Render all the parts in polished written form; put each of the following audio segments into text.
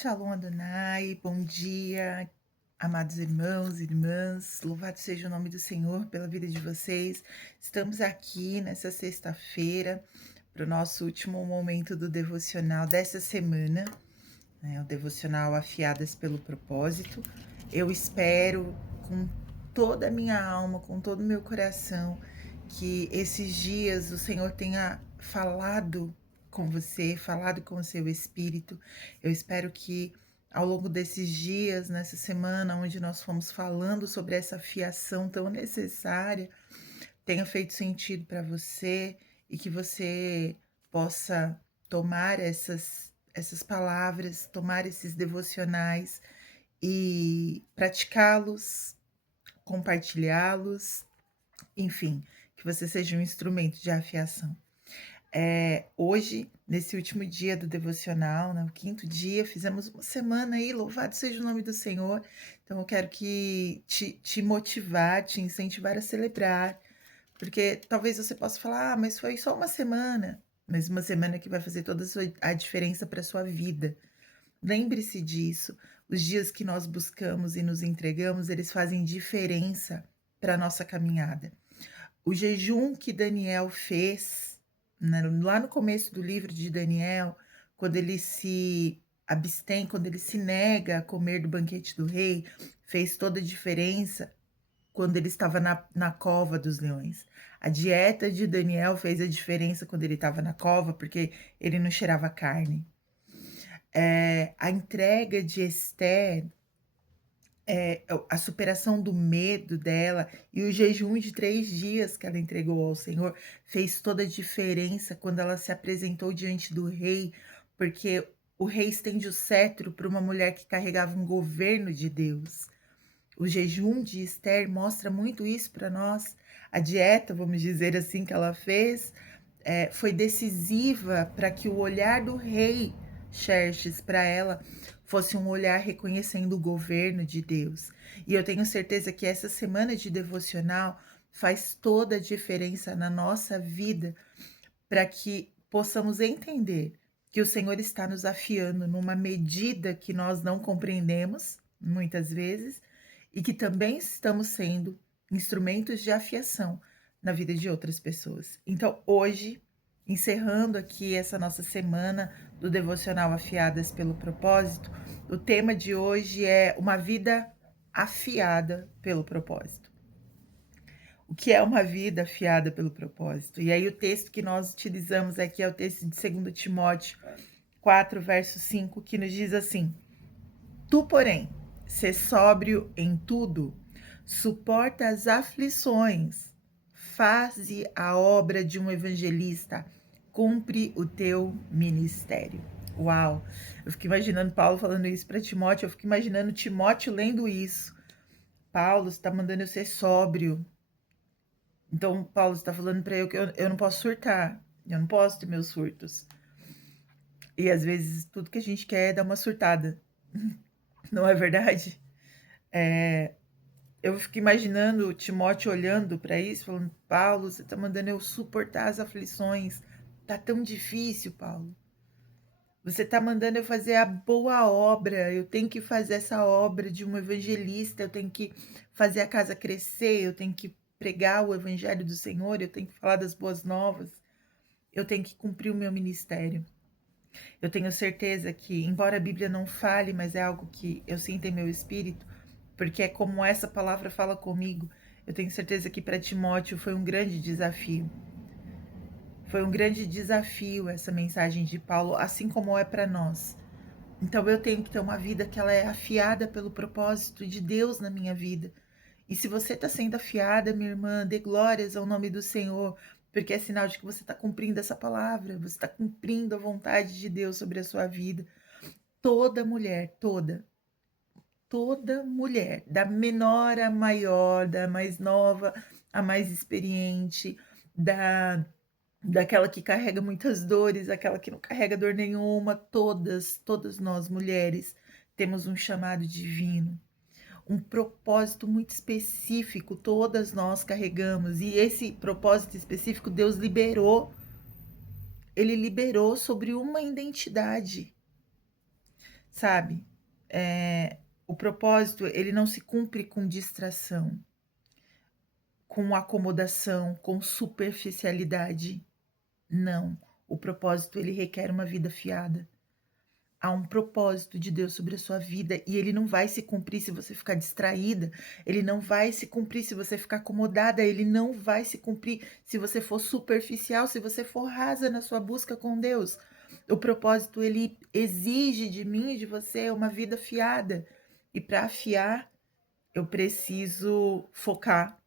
Shalom Adonai, bom dia, amados irmãos e irmãs, louvado seja o nome do Senhor pela vida de vocês. Estamos aqui nessa sexta-feira para o nosso último momento do devocional dessa semana, né? O devocional Afiadas pelo Propósito. Eu espero com toda a minha alma, com todo o meu coração, que esses dias o Senhor tenha falado com você, falado com o seu espírito. Eu espero que ao longo desses dias, nessa semana, onde nós fomos falando sobre essa fiação tão necessária, tenha feito sentido para você e que você possa tomar essas palavras, tomar esses devocionais e praticá-los, compartilhá-los, enfim, que você seja um instrumento de afiação. Hoje, nesse último dia do devocional, né, o quinto dia, fizemos uma semana aí, louvado seja o nome do Senhor. Então, eu quero que te motivar, te incentivar a celebrar, porque talvez você possa falar, mas foi só uma semana, mas uma semana que vai fazer toda a diferença para a sua vida. Lembre-se disso, os dias que nós buscamos e nos entregamos, eles fazem diferença para a nossa caminhada. O jejum que Daniel fez, né, lá no começo do livro de Daniel, quando ele se abstém, quando ele se nega a comer do banquete do rei, fez toda a diferença quando ele estava na cova dos leões. A dieta de Daniel fez a diferença quando ele estava na cova, porque ele não cheirava carne. A entrega de Esther, a superação do medo dela e o jejum de 3 dias que ela entregou ao Senhor fez toda a diferença quando ela se apresentou diante do rei, porque o rei estende o cetro para uma mulher que carregava um governo de Deus. O jejum de Esther mostra muito isso para nós. A dieta, vamos dizer assim, que ela fez, foi decisiva para que o olhar do rei Xerxes para ela fosse um olhar reconhecendo o governo de Deus. E eu tenho certeza que essa semana de devocional faz toda a diferença na nossa vida para que possamos entender que o Senhor está nos afiando numa medida que nós não compreendemos, muitas vezes, e que também estamos sendo instrumentos de afiação na vida de outras pessoas. Então, hoje, encerrando aqui essa nossa semana do devocional Afiadas pelo Propósito, o tema de hoje é uma vida afiada pelo propósito. O que é uma vida afiada pelo propósito? E aí o texto que nós utilizamos aqui é o texto de 2 Timóteo 4, verso 5, que nos diz assim: Tu, porém, sê sóbrio em tudo, suporta as aflições, faze a obra de um evangelista, cumpre o teu ministério. Uau! Eu fico imaginando Paulo falando isso para Timóteo, eu fico imaginando Timóteo lendo isso. Paulo está mandando eu ser sóbrio. Então, Paulo está falando para eu que eu não posso surtar, eu não posso ter meus surtos. E às vezes tudo que a gente quer é dar uma surtada, não é verdade? Eu fico imaginando o Timóteo olhando para isso, falando: Paulo, você está mandando eu suportar as aflições, tá tão difícil, Paulo. Você está mandando eu fazer a boa obra, eu tenho que fazer essa obra de um evangelista, eu tenho que fazer a casa crescer, eu tenho que pregar o evangelho do Senhor, eu tenho que falar das boas novas, eu tenho que cumprir o meu ministério. Eu tenho certeza que, embora a Bíblia não fale, mas é algo que eu sinto em meu espírito, porque é como essa palavra fala comigo, eu tenho certeza que para Timóteo foi um grande desafio. Foi um grande desafio essa mensagem de Paulo, assim como é para nós. Então eu tenho que ter uma vida que ela é afiada pelo propósito de Deus na minha vida. E se você está sendo afiada, minha irmã, dê glórias ao nome do Senhor, porque é sinal de que você está cumprindo essa palavra, você está cumprindo a vontade de Deus sobre a sua vida. Toda mulher, toda mulher, da menor à maior, da mais nova à mais experiente, daquela que carrega muitas dores, aquela que não carrega dor nenhuma, todas nós mulheres temos um chamado divino, um propósito muito específico, todas nós carregamos, e esse propósito específico Deus liberou, ele liberou sobre uma identidade. sabe? O propósito, ele não se cumpre com distração, com acomodação, com superficialidade. Não, o propósito ele requer uma vida fiada. Há um propósito de Deus sobre a sua vida e ele não vai se cumprir se você ficar distraída, ele não vai se cumprir se você ficar acomodada, ele não vai se cumprir se você for superficial, se você for rasa na sua busca com Deus. O propósito ele exige de mim e de você uma vida fiada. E para afiar, eu preciso focar,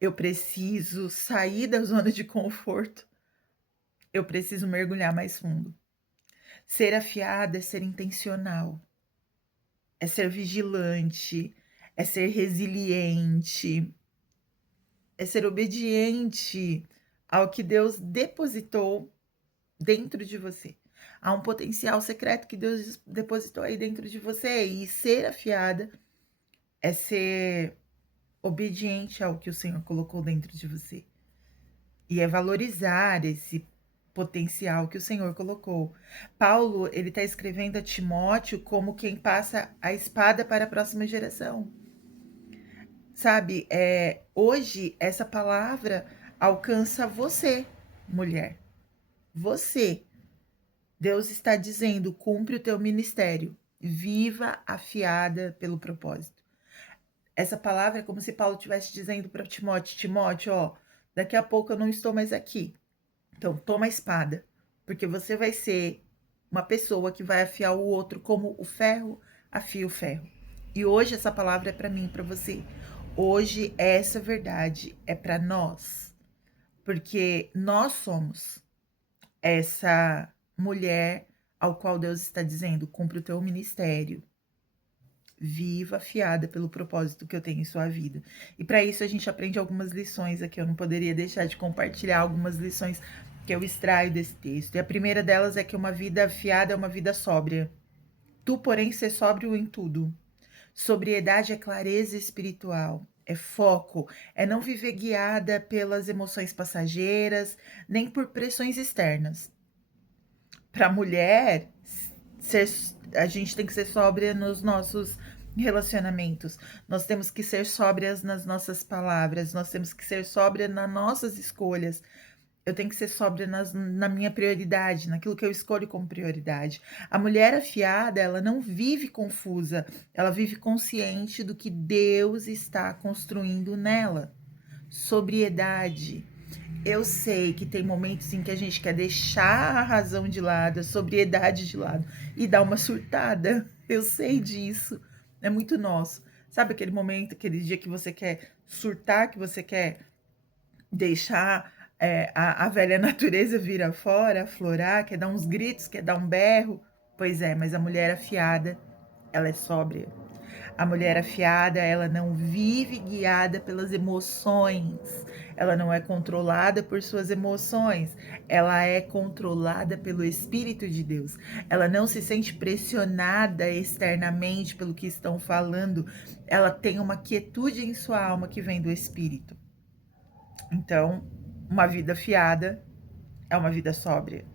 eu preciso sair da zona de conforto, eu preciso mergulhar mais fundo. Ser afiada é ser intencional, é ser vigilante, é ser resiliente, é ser obediente ao que Deus depositou dentro de você. Há um potencial secreto que Deus depositou aí dentro de você, e ser afiada é ser obediente ao que o Senhor colocou dentro de você. E é valorizar esse potencial que o Senhor colocou. Paulo, ele está escrevendo a Timóteo como quem passa a espada para a próxima geração. Sabe, hoje essa palavra alcança você, mulher. Você. Deus está dizendo: cumpre o teu ministério, viva afiada pelo propósito. Essa palavra é como se Paulo estivesse dizendo para Timóteo: Timóteo, ó, daqui a pouco eu não estou mais aqui. Então, toma a espada, porque você vai ser uma pessoa que vai afiar o outro como o ferro afia o ferro. E hoje essa palavra é para mim e para você. Hoje essa verdade é para nós, porque nós somos essa mulher ao qual Deus está dizendo: cumpre o teu ministério, viva afiada pelo propósito que eu tenho em sua vida. E para isso a gente aprende algumas lições aqui. Eu não poderia deixar de compartilhar algumas lições que eu extraio desse texto. E a primeira delas é que uma vida afiada é uma vida sóbria. Tu, porém, ser sóbrio em tudo. Sobriedade é clareza espiritual, é foco, é não viver guiada pelas emoções passageiras, nem por pressões externas. Para a mulher, ser, a gente tem que ser sóbria nos nossos relacionamentos. Nós temos que ser sóbrias nas nossas palavras, nós temos que ser sóbria nas nossas escolhas. Eu tenho que ser sóbria na minha prioridade, naquilo que eu escolho como prioridade. A mulher afiada, ela não vive confusa, ela vive consciente do que Deus está construindo nela. Sobriedade. Eu sei que tem momentos em que a gente quer deixar a razão de lado, a sobriedade de lado e dar uma surtada. Eu sei disso. É muito nosso. Sabe aquele momento, aquele dia que você quer surtar, que você quer deixar a velha natureza vir afora, aflorar, quer dar uns gritos, quer dar um berro? Pois é, mas a mulher afiada, ela é sóbria. A mulher afiada, ela não vive guiada pelas emoções, ela não é controlada por suas emoções, ela é controlada pelo Espírito de Deus. Ela não se sente pressionada externamente pelo que estão falando, ela tem uma quietude em sua alma que vem do Espírito. Então, uma vida fiada é uma vida sóbria.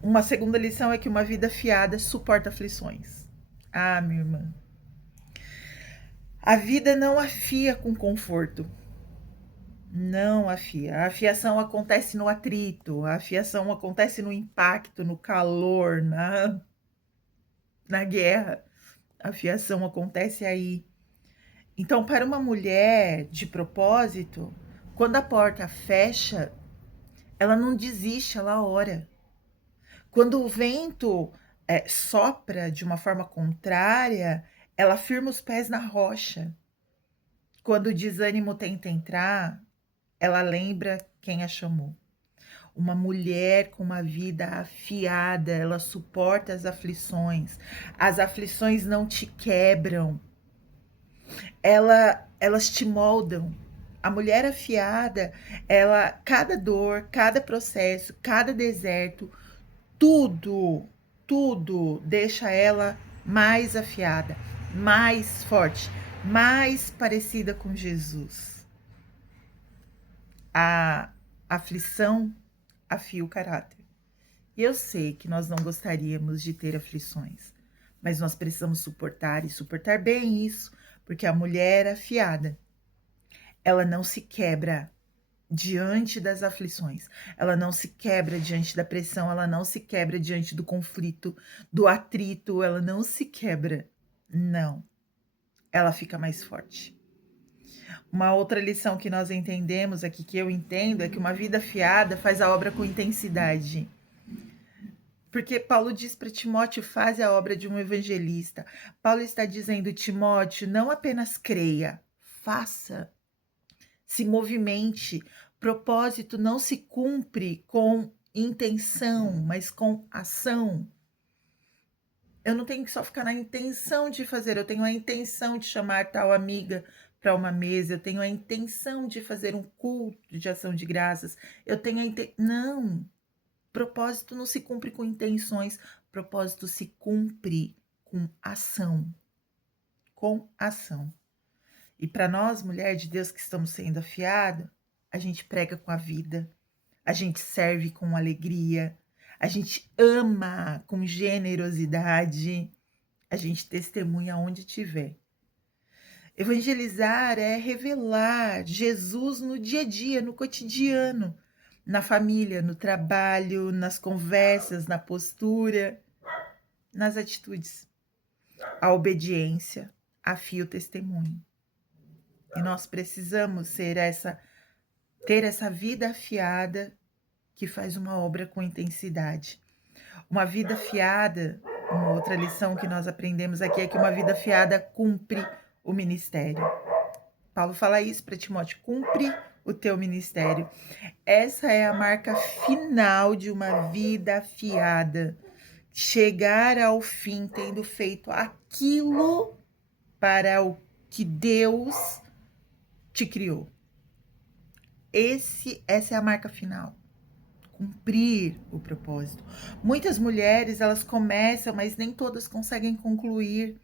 Uma segunda lição é que uma vida fiada suporta aflições. Ah, minha irmã, a vida não afia com conforto. Não afia. A afiação acontece no atrito, a afiação acontece no impacto, no calor, na guerra. A afiação acontece aí. Então, para uma mulher de propósito, quando a porta fecha, ela não desiste, ela ora. Quando o vento sopra de uma forma contrária, ela firma os pés na rocha. Quando o desânimo tenta entrar, ela lembra quem a chamou. Uma mulher com uma vida afiada, ela suporta as aflições. As aflições não te quebram, elas te moldam. A mulher afiada, ela, cada dor, cada processo, cada deserto, tudo deixa ela mais afiada, mais forte, mais parecida com Jesus. A aflição afia o caráter. E eu sei que nós não gostaríamos de ter aflições, mas nós precisamos suportar e suportar bem isso, porque a mulher afiada, ela não se quebra diante das aflições, ela não se quebra diante da pressão, ela não se quebra diante do conflito, do atrito, ela não se quebra. Não, ela fica mais forte. Uma outra lição que nós entendemos aqui, que eu entendo, é que uma vida afiada faz a obra com intensidade. Porque Paulo diz para Timóteo: faz a obra de um evangelista. Paulo está dizendo: Timóteo, não apenas creia, faça, se movimente. Propósito não se cumpre com intenção, mas com ação. Eu não tenho que só ficar na intenção de fazer, eu tenho a intenção de chamar tal amiga para uma mesa, eu tenho a intenção de fazer um culto de ação de graças, eu tenho a intenção. Não! Propósito não se cumpre com intenções, propósito se cumpre com ação. Com ação. E para nós, mulher de Deus que estamos sendo afiadas, a gente prega com a vida, a gente serve com alegria, a gente ama com generosidade, a gente testemunha onde tiver. Evangelizar é revelar Jesus no dia a dia, no cotidiano, na família, no trabalho, nas conversas, na postura, nas atitudes. A obediência afia o testemunho. E nós precisamos ter essa vida afiada que faz uma obra com intensidade. Uma vida afiada, uma outra lição que nós aprendemos aqui é que uma vida afiada cumpre o ministério. Paulo fala isso para Timóteo: cumpre o teu ministério. Essa é a marca final de uma vida afiada. Chegar ao fim tendo feito aquilo para o que Deus te criou. Essa é a marca final. Cumprir o propósito. Muitas mulheres, elas começam, mas nem todas conseguem concluir.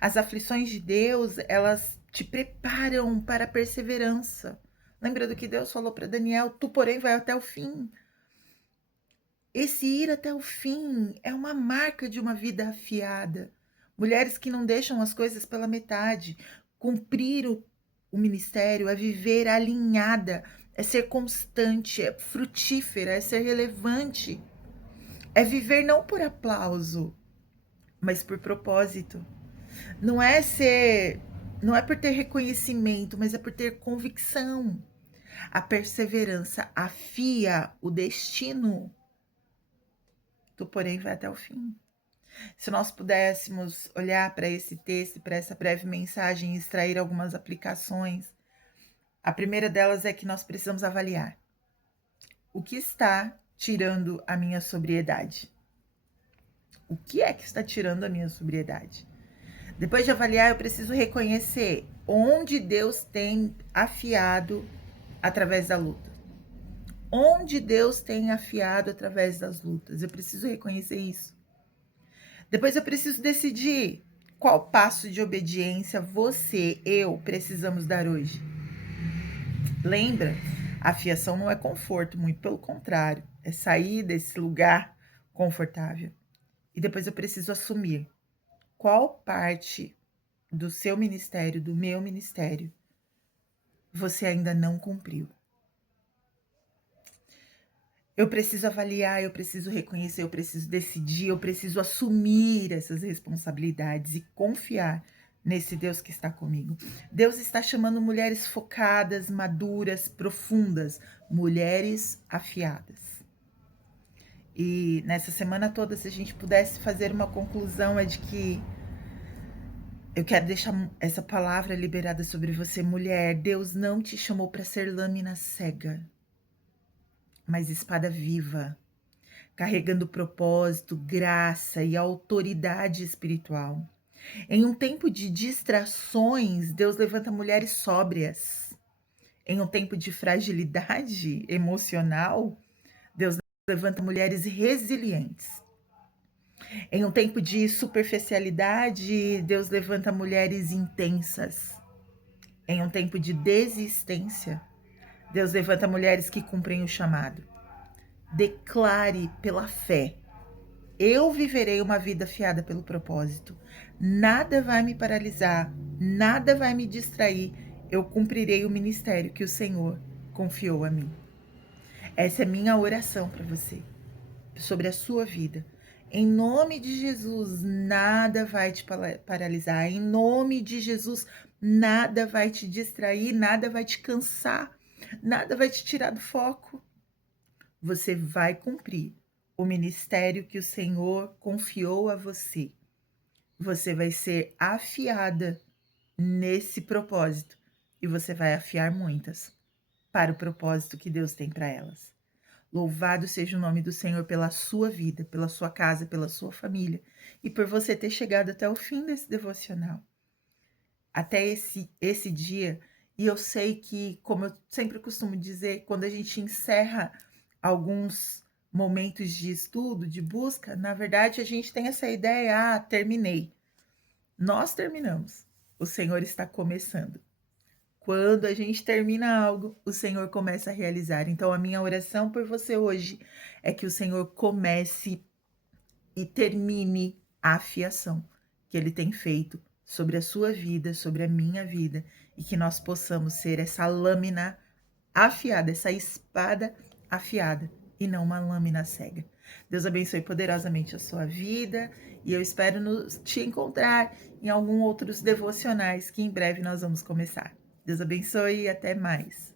As aflições de Deus, elas te preparam para a perseverança. Lembra do que Deus falou para Daniel? Tu, porém, vai até o fim. Esse ir até o fim é uma marca de uma vida afiada. Mulheres que não deixam as coisas pela metade. Cumprir o ministério é viver alinhada, é ser constante, é frutífera, é ser relevante. É viver não por aplauso, mas por propósito. Não é por ter reconhecimento, mas é por ter convicção. A perseverança afia o destino. Tu, porém, vai até o fim. Se nós pudéssemos olhar para esse texto, para essa breve mensagem e extrair algumas aplicações, a primeira delas é que nós precisamos avaliar o que está tirando a minha sobriedade. O que é que está tirando a minha sobriedade? Depois de avaliar, eu preciso reconhecer onde Deus tem afiado através da luta. Onde Deus tem afiado através das lutas. Eu preciso reconhecer isso. Depois eu preciso decidir qual passo de obediência você, eu, precisamos dar hoje. Lembra? A afiação não é conforto, muito pelo contrário. É sair desse lugar confortável. E depois eu preciso assumir qual parte do seu ministério, do meu ministério, você ainda não cumpriu. Eu preciso avaliar, eu preciso reconhecer, eu preciso decidir, eu preciso assumir essas responsabilidades e confiar nesse Deus que está comigo. Deus está chamando mulheres focadas, maduras, profundas, mulheres afiadas. E nessa semana toda, se a gente pudesse fazer uma conclusão, é de que eu quero deixar essa palavra liberada sobre você, mulher. Deus não te chamou para ser lâmina cega, mas espada viva, carregando propósito, graça e autoridade espiritual. Em um tempo de distrações, Deus levanta mulheres sóbrias. Em um tempo de fragilidade emocional, Deus levanta mulheres resilientes. Em um tempo de superficialidade, Deus levanta mulheres intensas. Em um tempo de desistência, Deus levanta mulheres que cumprem o chamado. Declare pela fé Eu viverei uma vida fiada pelo propósito. Nada vai me paralisar, nada vai me distrair. Eu cumprirei o ministério que o Senhor confiou a mim. Essa é minha oração para você, sobre a sua vida. Em nome de Jesus, nada vai te paralisar. Em nome de Jesus, nada vai te distrair, nada vai te cansar, nada vai te tirar do foco. Você vai cumprir o ministério que o Senhor confiou a você. Você vai ser afiada nesse propósito e você vai afiar muitas para o propósito que Deus tem para elas. Louvado seja o nome do Senhor pela sua vida, pela sua casa, pela sua família e por você ter chegado até o fim desse devocional, até esse dia. E eu sei que, como eu sempre costumo dizer, quando a gente encerra alguns momentos de estudo, de busca, na verdade a gente tem essa ideia: terminei. Nós terminamos. O Senhor está começando. Quando a gente termina algo, o Senhor começa a realizar. Então, a minha oração por você hoje é que o Senhor comece e termine a afiação que Ele tem feito sobre a sua vida, sobre a minha vida, e que nós possamos ser essa lâmina afiada, essa espada afiada, e não uma lâmina cega. Deus abençoe poderosamente a sua vida, e eu espero te encontrar em algum outros devocionais que em breve nós vamos começar. Deus abençoe e até mais.